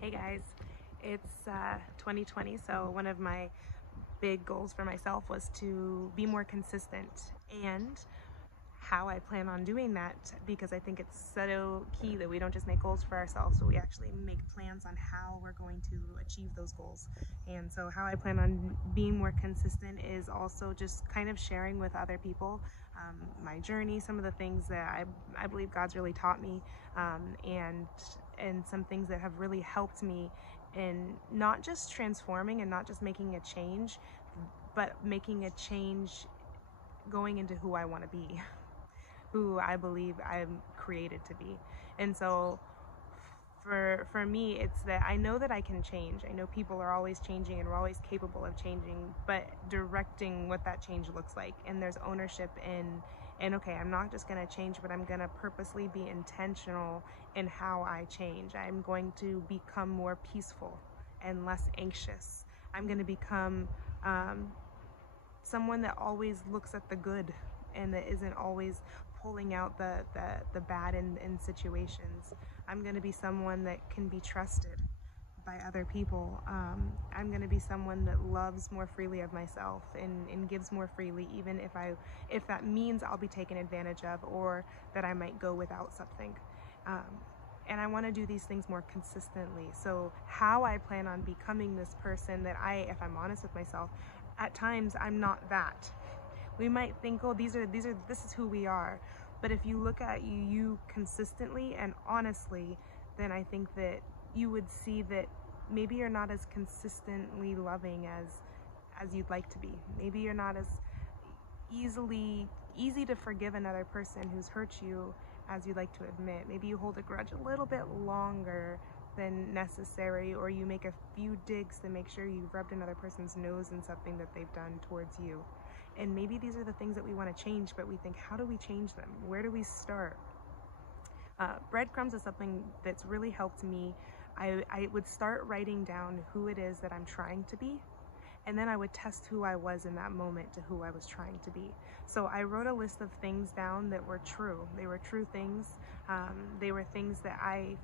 Hey guys, it's 2020, so one of my big goals for myself was to be more consistent, and how I plan on doing that, because I think it's so key that we don't just make goals for ourselves, but we actually make plans on how we're going to achieve those goals. And so how I plan on being more consistent is also just kind of sharing with other people my journey, some of the things that I believe God's really taught me, and some things that have really helped me in not just transforming and not just making a change, but making a change going into who I want to be, who I believe I'm created to be. And so for me, it's that I know that I can change. I know people are always changing and we're always capable of changing, but directing what that change looks like. And there's ownership in okay, I'm not just going to change, but I'm going to purposely be intentional in how I change. I'm going to become more peaceful and less anxious. I'm going to become someone that always looks at the good and that isn't always pulling out the bad in situations. I'm going to be someone that can be trusted by other people. I'm going to be someone that loves more freely of myself and gives more freely, even if that means I'll be taken advantage of or that I might go without something. And I want to do these things more consistently. So how I plan on becoming this person that if I'm honest with myself, at times I'm not that. We might think, oh, this is who we are. But if you look at you consistently and honestly, then I think that you would see that maybe you're not as consistently loving as you'd like to be. Maybe you're not as easy to forgive another person who's hurt you as you'd like to admit. Maybe you hold a grudge a little bit longer than necessary, or you make a few digs to make sure you've rubbed another person's nose in something that they've done towards you. And maybe these are the things that we want to change, but we think, how do we change them? Where do we start? Breadcrumbs is something that's really helped me. I would start writing down who it is that I'm trying to be, and then I would test who I was in that moment to who I was trying to be. So I wrote a list of things down that were true. They were true things. They were things that I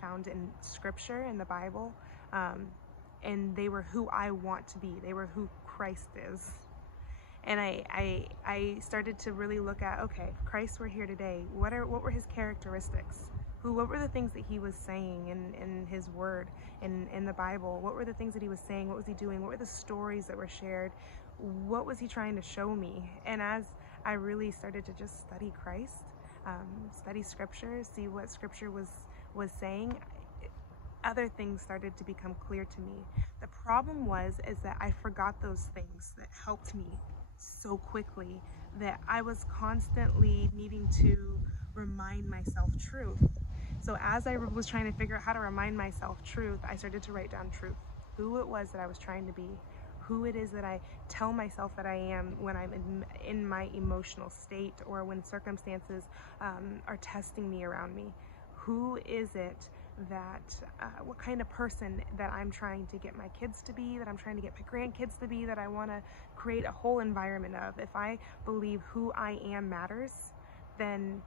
found in scripture, in the Bible, and they were who I want to be. They were who Christ is. And I started to really look at, okay, if Christ were here today, what were his characteristics? What were the things that he was saying in his word, in the Bible? What were the things that he was saying? What was he doing? What were the stories that were shared? What was he trying to show me? And as I really started to just study Christ, study scripture, see what scripture was saying, other things started to become clear to me. The problem is that I forgot those things that helped me so quickly, that I was constantly needing to remind myself truth. So as I was trying to figure out how to remind myself truth, I started to write down truth. Who it was that I was trying to be, who it is that I tell myself that I am when I'm in my emotional state, or when circumstances are testing me around me. Who is it that, what kind of person that I'm trying to get my kids to be, that I'm trying to get my grandkids to be, that I want to create a whole environment of. If I believe who I am matters, then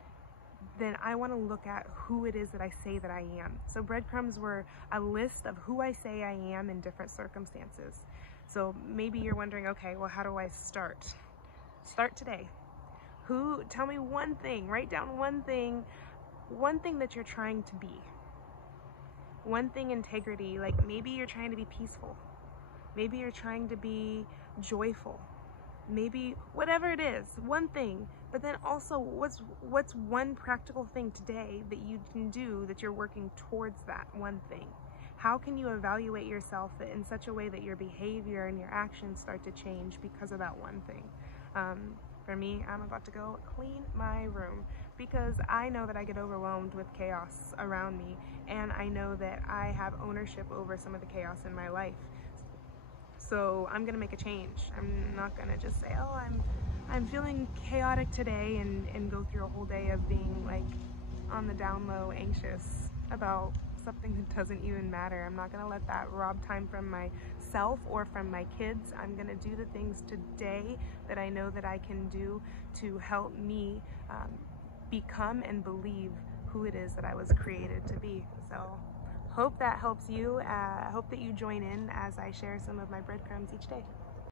I want to look at who it is that I say that I am. So breadcrumbs were a list of who I say I am in different circumstances. So maybe you're wondering, okay, well, how do I start? Start today. Tell me one thing, write down one thing that you're trying to be. One thing, integrity, like maybe you're trying to be peaceful. Maybe you're trying to be joyful. Maybe whatever it is, one thing. But then also, what's one practical thing today that you can do that you're working towards that one thing? How can you evaluate yourself in such a way that your behavior and your actions start to change because of that one thing? For me, I'm about to go clean my room, because I know that I get overwhelmed with chaos around me, and I know that I have ownership over some of the chaos in my life. So I'm gonna make a change. I'm not gonna just say, oh, I'm feeling chaotic today, and go through a whole day of being like on the down low, anxious about something that doesn't even matter. I'm not gonna let that rob time from myself or from my kids. I'm gonna do the things today that I know that I can do to help me become and believe who it is that I was created to be. So hope that helps you. Hope that you join in as I share some of my breadcrumbs each day.